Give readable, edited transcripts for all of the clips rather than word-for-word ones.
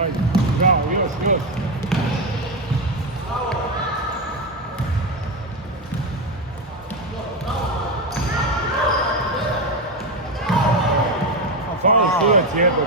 Ajde, bravo, još. Samo sudac jedno.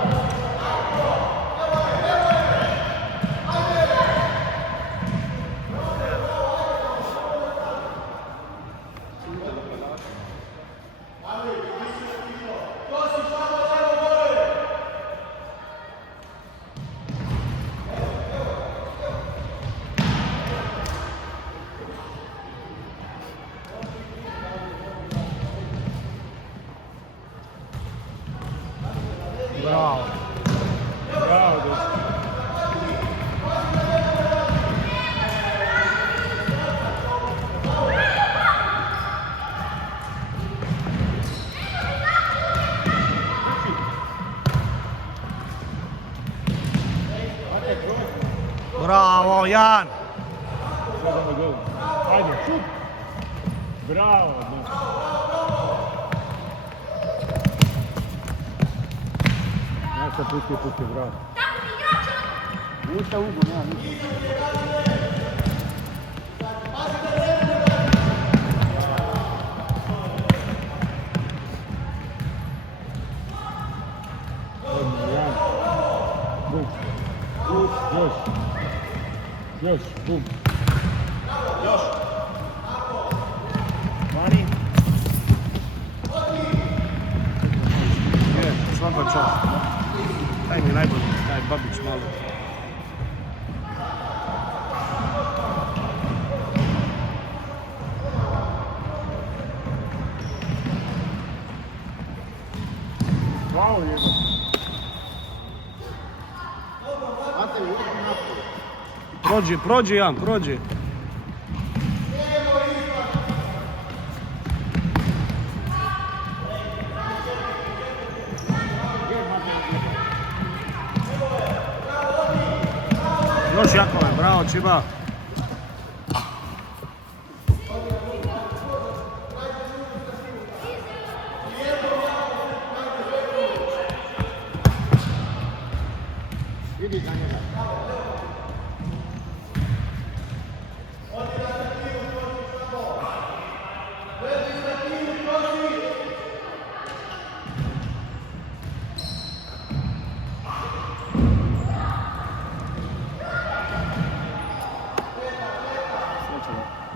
Bravo. Bravo, dečki. Bravo, Jan. Ajde, šut. Bravo, dečki. Pusti, bravo. Ništa Ugo, nema ništa. Još, bum. Mani. Svaka čast. Taj mi je najbolji, taj Babić malo. Bravo, jedan. Prođi Jan, prođi. Još Jakove, bravo Čiba. Vidi za njega.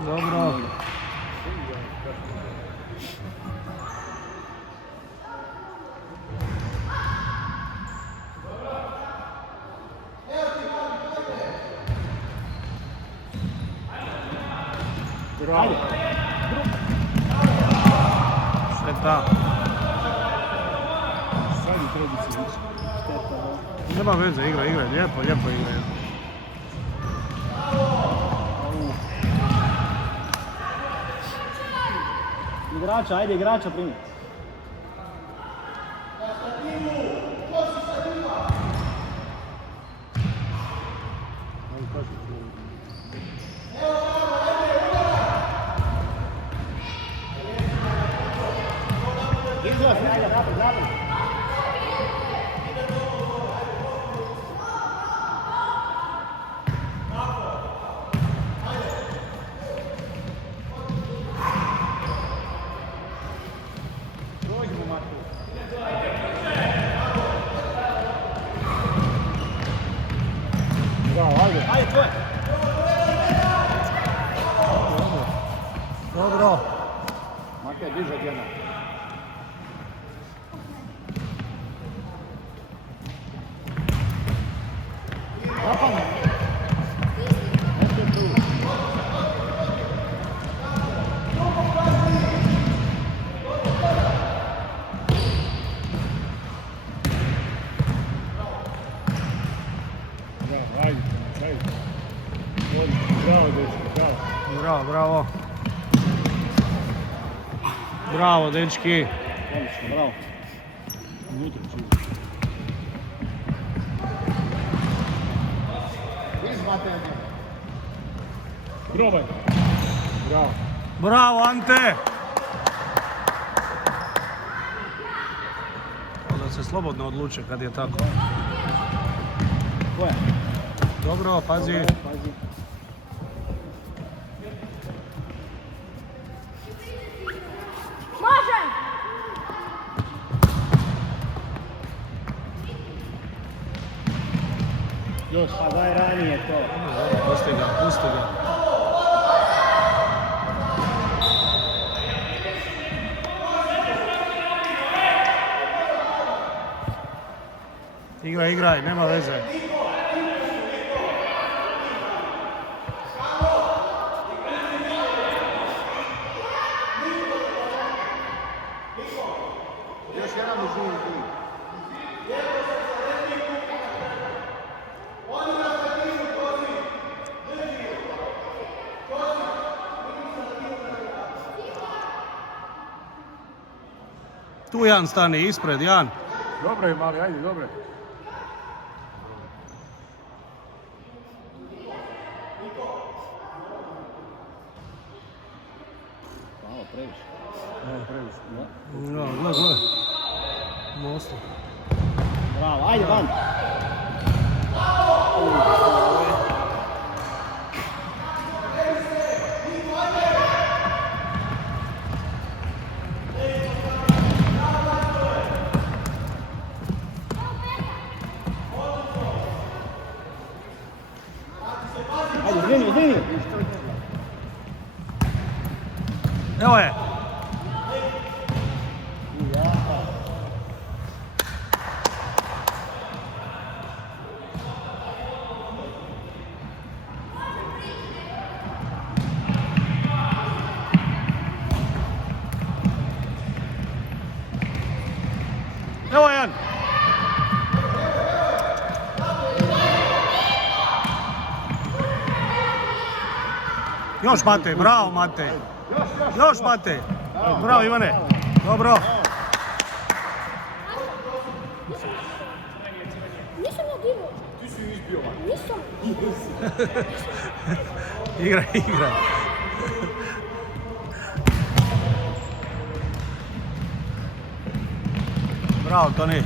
Dobro. Bravo. Šteta. Sad je treba se više. Nema veze, igra, lijepo igra. Igrača, ajde igrača primi. Izlaz, ajde, napred. Bravo, ajde. Ajde, tvoje. Dobro. Matej, diže odjedno. Napadno. Bravo, dečki, bravo. Bravo. Bravo, dečki. Odlično, bravo. Unutra čini. Izmate. Probaj. Bravo. Bravo, Ante. slobodno odluče kad je tako. Koja? Dobro, pazi. Pazi. Još, pa daj ranije to. Pusti ga, pusti ga. Igraj, igraj, nema veze. Još jedan u živu živu. Tu Jan stani, ispred, Jan. Dobro je mali, ajde, dobro je. Malo previše. Evo, previše. No, gle, gle. Mosto. Bravo, ajde van. Ajde, izvini, izvini. Evo je. Evo Jan. Još Matej, bravo Matej. Još Matej. Bravo Ivane. Dobro. Nisam ja digao. Ti si izbio. Nisam. Igraj, igraj. Bravo Toni.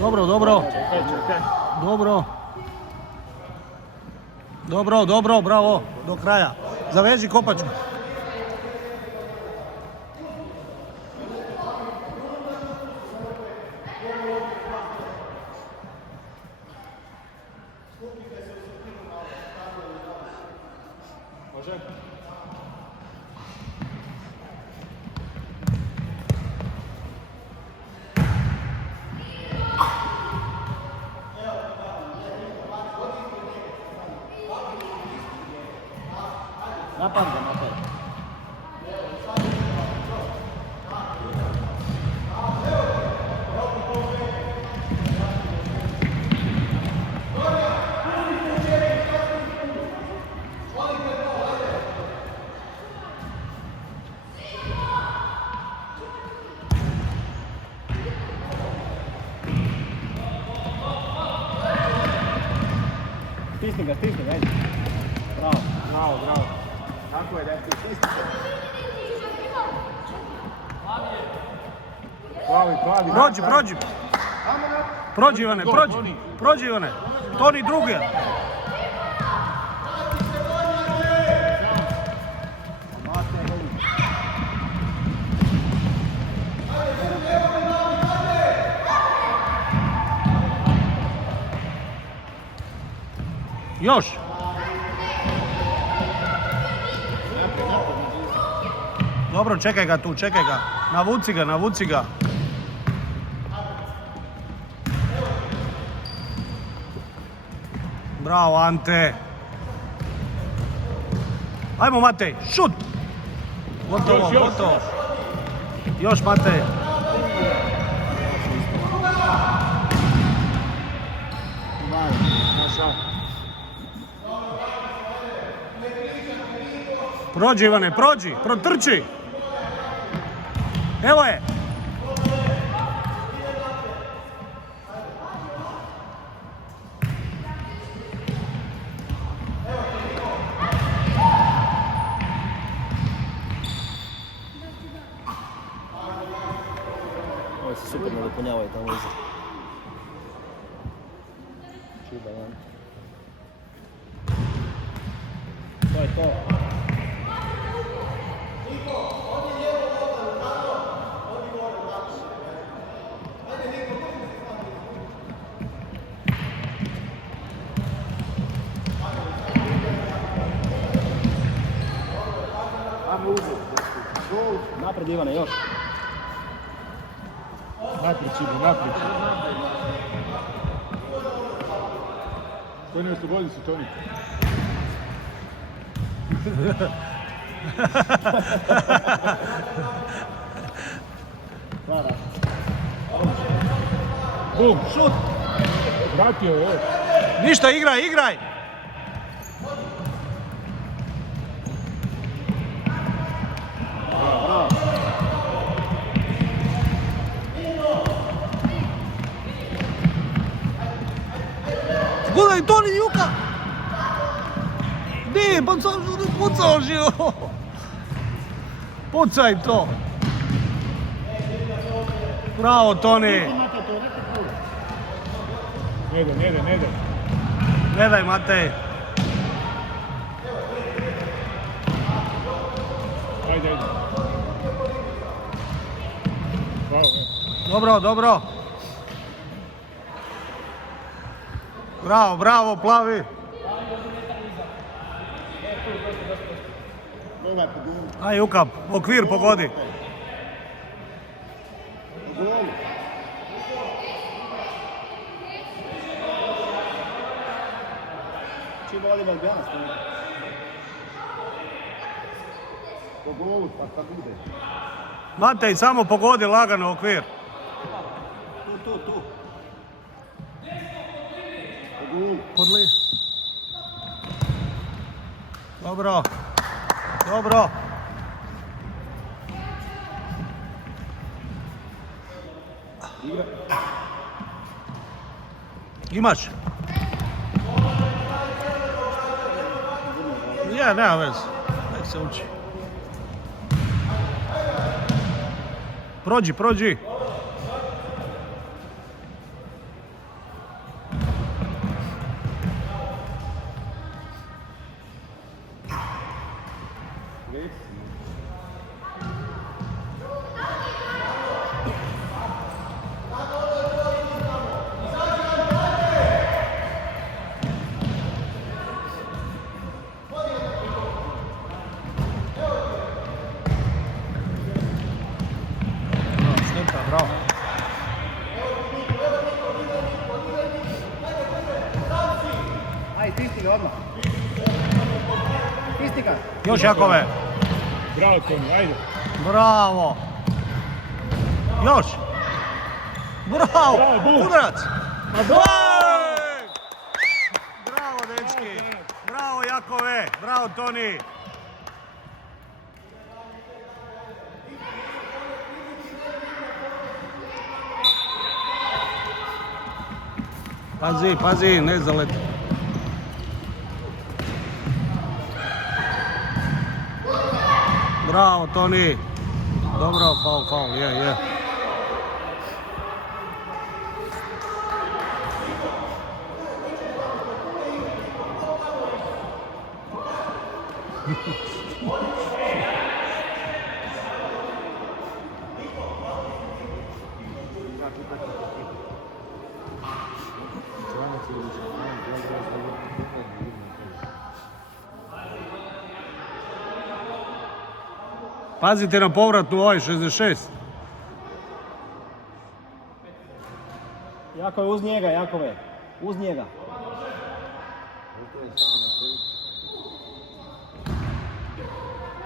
Dobro, dobro. Dobro. Dobro, dobro, bravo. Do kraja. Zaveži kopačku. Napad ga, napad. Stisni ga, ajde. Bravo, bravo, bravo. Tako je, dečki, stisni se. Plavi. Prođi, prođi. Prođi Ivane, prođi. Prođi Ivane. Toni drugi. Još. Dobro, čekaj ga tu, čekaj ga. Navuci ga, navuci ga. Bravo, Ante. Ajmo, Matej, šut! Gotovo, gotovo. Još, Matej. Prođi, Ivane, prođi, protrči. Evo je. ispunjavaju tamo iza. Čiba, ja. To je to. Napred Ivane, još. Naprijed Čibu, naprijed. Toni, oslobodi se, Toni. Bum, šut! Vratio je, još. Ništa, igraj, igraj! Gledaj, Toni, Juka! Di, pa sam pucao živo! Pucaj to! Bravo, Toni! Ne ide, ne ide, ne ide. Gledaj, Matej! Ajde, ajde. Hvala, ne. Dobro, dobro! Bravo, bravo, plavi! Aj, Juka, okvir pogodi! Čiba vodi Balbijanac. Po golu, pa kad ide. Matej, samo pogodi lagano okvir. Tu. Podli. Dobro. Dobro. Imaš? Ja, nema veze. Nek se uči. Prođi, prođi. Bravo. Aj, stisni ga odmah. Stisni ga. Još Jakove. Bravo, Toni, ajde. Bravo. Još. Bravo. Bravo, bum. Udarac. Bravo, dečki. Bravo, Jakove. Bravo, Toni. Pazi, pazi, ne zaleti. Bravo, Toni. Dobro, faul, je. Pazite na povratnu ovaj 66. Jakove, uz njega, Jakove. Uz njega.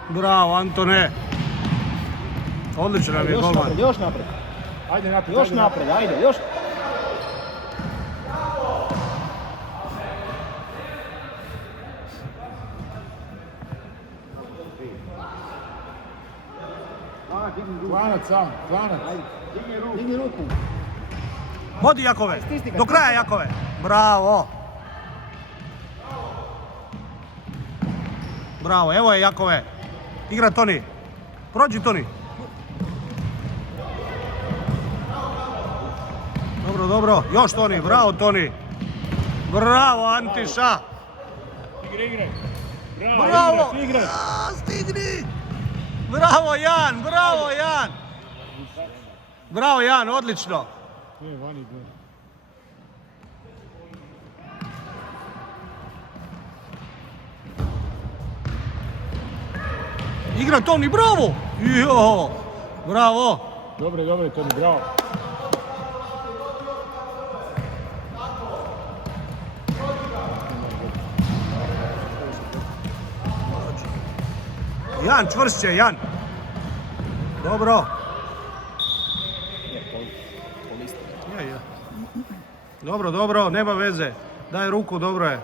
Bravo, Antone. Odličan nam je golman. Još napred. Ajde naprijed, Još napred, ajde, još. Klanac sam, klanac. Digni ruku. Vodi Jakove. Do kraja Jakove. Bravo. Bravo, evo je Jakove. Igra Toni. Prođi, Toni. Dobro, dobro. Još Toni, bravo Toni. Bravo Antiša. Igraj. Bravo. Igraj. A, stigni. Bravo Jan, bravo Jan. Bravo Jan, odlično. Ne, vani gore. Igra Toni, bravo. Jo, bravo. Dobre, Toni, bravo. Jan, čvršće, Jan. Dobro. Je. Dobro, dobro, nema veze. Daj ruku, dobro je.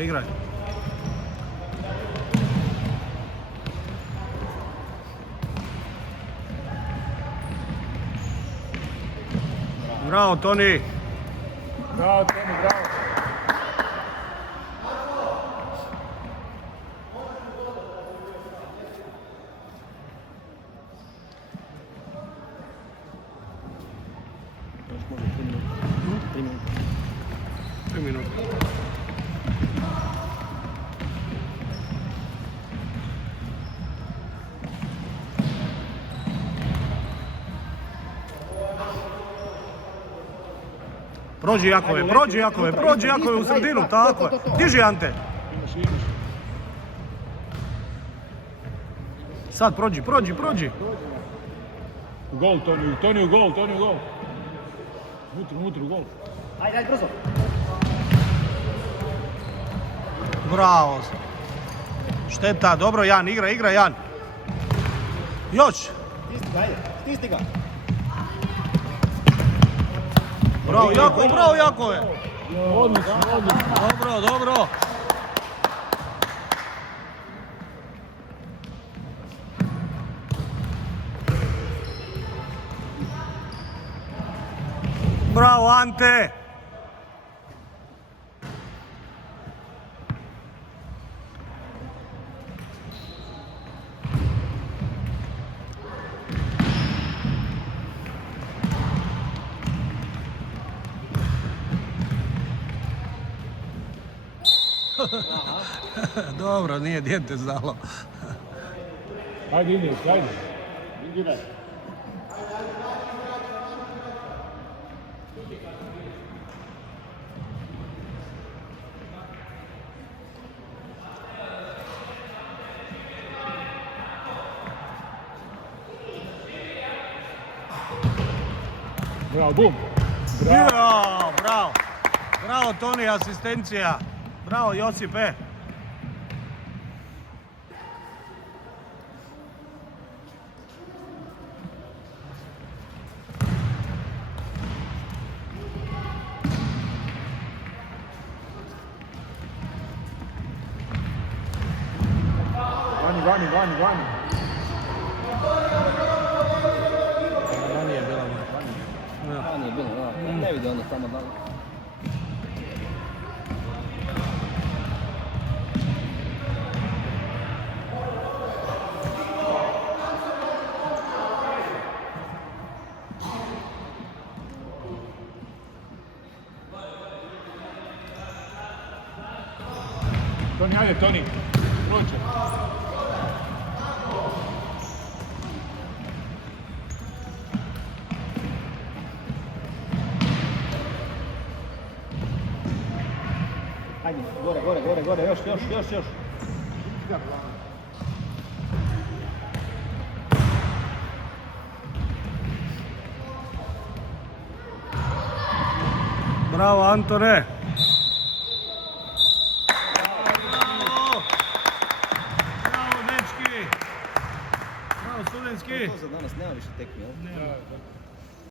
Igraj. Bravo, Toni. Bravo, Toni, bravo. Još može 3 minuta. 3 minuta. 3 minuta. Prođi Jakove u sredinu, tako je. Diži Ante. Imaš. Sad prođi. U gol, Toni u gol. Unutra u gol. Ajde, brzo. Bravo. Šteta, dobro Jan, igra Jan. Još. Stisni ga. Bravo Jakove. Odlično. Dobro. Bravo Ante. Dobro, nije dijete znalo. Ajde, Ines, ajde. Igraj. Bravo, bum. Bravo Toni, asistencija. Bravo Josipe. Vani. Vani je bila. Vani je bilo, da. Ne vidi ono tamo dalje. Toni, ajde, Toni. Prođe. Ajde, gore, još. Bravo Antone. Bravo dečki. Bravo studentski. To za danas nema više tekmi, jel? Nema.